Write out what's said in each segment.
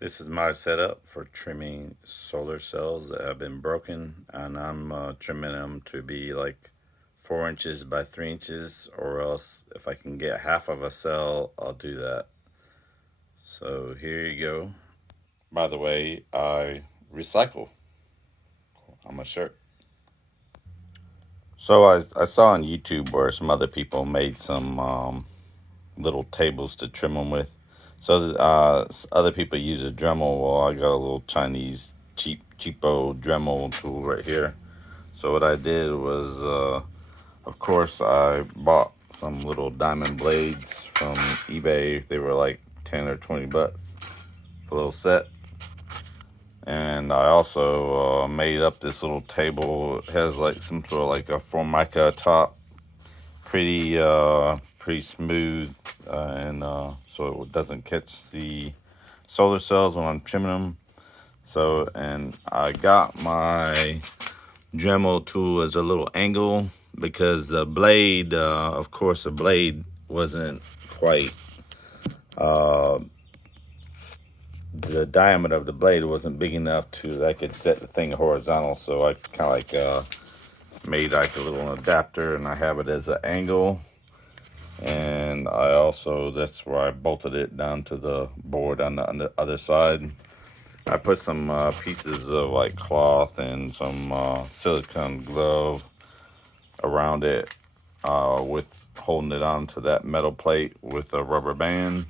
This is my setup for trimming solar cells that have been broken, and I'm trimming them to be like 4 inches by 3 inches, or else if I can get half of a cell, I'll do that. So here you go. By the way, I recycle on my shirt. So I saw on YouTube where some other people made some little tables to trim them with. So other people use a Dremel. Well, I got a little Chinese cheapo Dremel tool right here. So what I did was, of course, I bought some little diamond blades from eBay. They were like 10 or 20 bucks for a little set. And I also made up this little table. It has like some sort of like a Formica top, pretty smooth, and so it doesn't catch the solar cells when I'm trimming them. So, and I got my Dremel tool as a little angle because the blade, of course, the blade wasn't quite, the diameter of the blade wasn't big enough to, I could set the thing horizontal. So I kind of made like a little adapter, and I have it as an angle. And I also, that's where I bolted it down to the board on the other side. I put some pieces of like cloth and some silicone glove around it, with holding it onto that metal plate with a rubber band.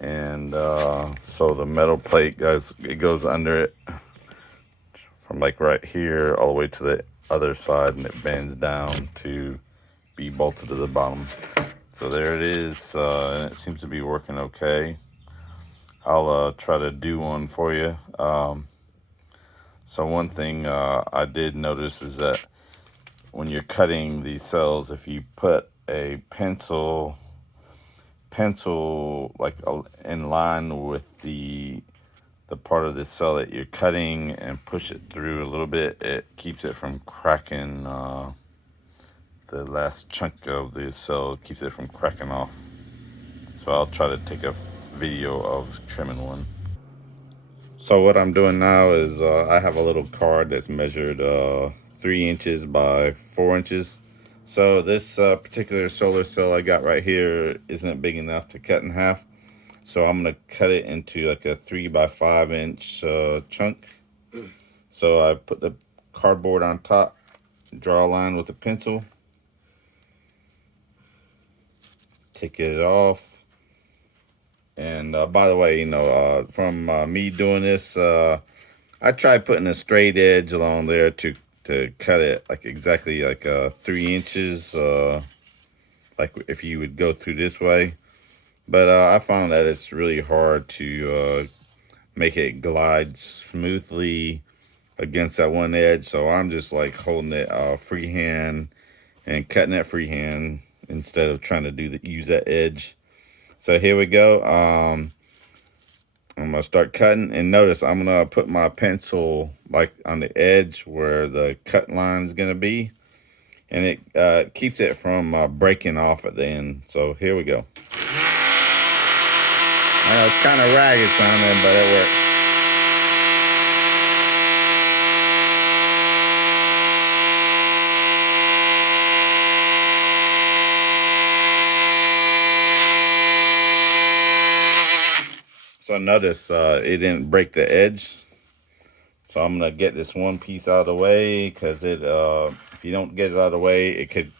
And so the metal plate goes under it from like right here all the way to the other side, and it bends down to be bolted to the bottom. So there it is, and it seems to be working okay. I'll try to do one for you. So one thing I did notice is that when you're cutting these cells, if you put a pencil like in line with the part of the cell that you're cutting and push it through a little bit, it keeps it from cracking. The last chunk of the cell keeps it from cracking off. So I'll try to take a video of trimming one. So what I'm doing now is I have a little card that's measured 3 inches by 4 inches. So this particular solar cell I got right here isn't big enough to cut in half. So I'm going to cut it into like a 3 by 5 inch chunk. So I put the cardboard on top, draw a line with a pencil, take it off. And by the way, from me doing this, I tried putting a straight edge along there to cut it like exactly like 3 inches, like if you would go through this way. But I found that it's really hard to make it glide smoothly against that one edge. So I'm just like holding it freehand and cutting it freehand instead of trying to use that edge. So here we go. I'm gonna start cutting, and notice I'm gonna put my pencil like on the edge where the cut line is gonna be, and it keeps it from breaking off at the end. So here we go. It's kind of ragged sounding, but it works. So notice it didn't break the edge. So I'm gonna get this one piece out of the way, because if you don't get it out of the way, it could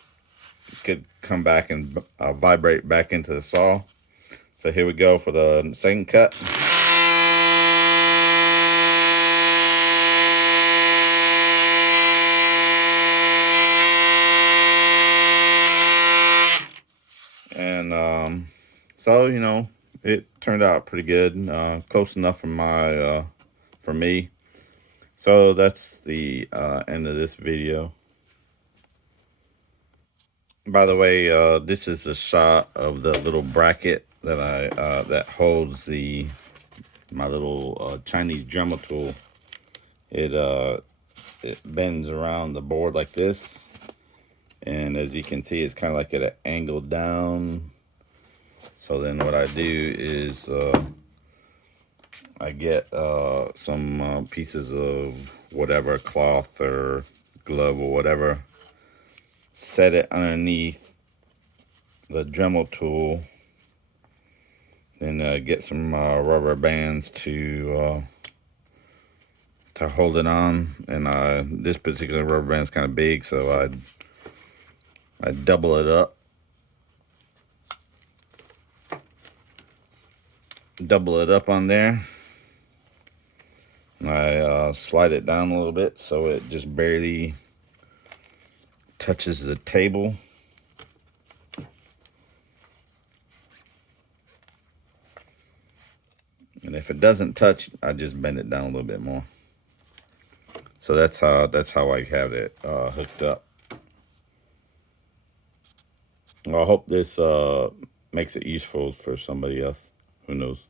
come back and vibrate back into the saw. So here we go for the second cut. And so it turned out pretty good, close enough for me. So that's the end of this video. By the way, this is a shot of the little bracket that that holds my little Chinese Dremel tool. It bends around the board like this, and as you can see, it's kind of like at an angle down. So then what I do is I I get some pieces of whatever, cloth or glove or whatever, set it underneath the Dremel tool, then get some rubber bands to hold it on. And this particular rubber band is kind of big, so I double it up. Double it up on there. And I slide it down a little bit so it just barely touches the table. And if it doesn't touch, I just bend it down a little bit more. So that's how I have it hooked up. Well, I hope this makes it useful for somebody else. Who knows?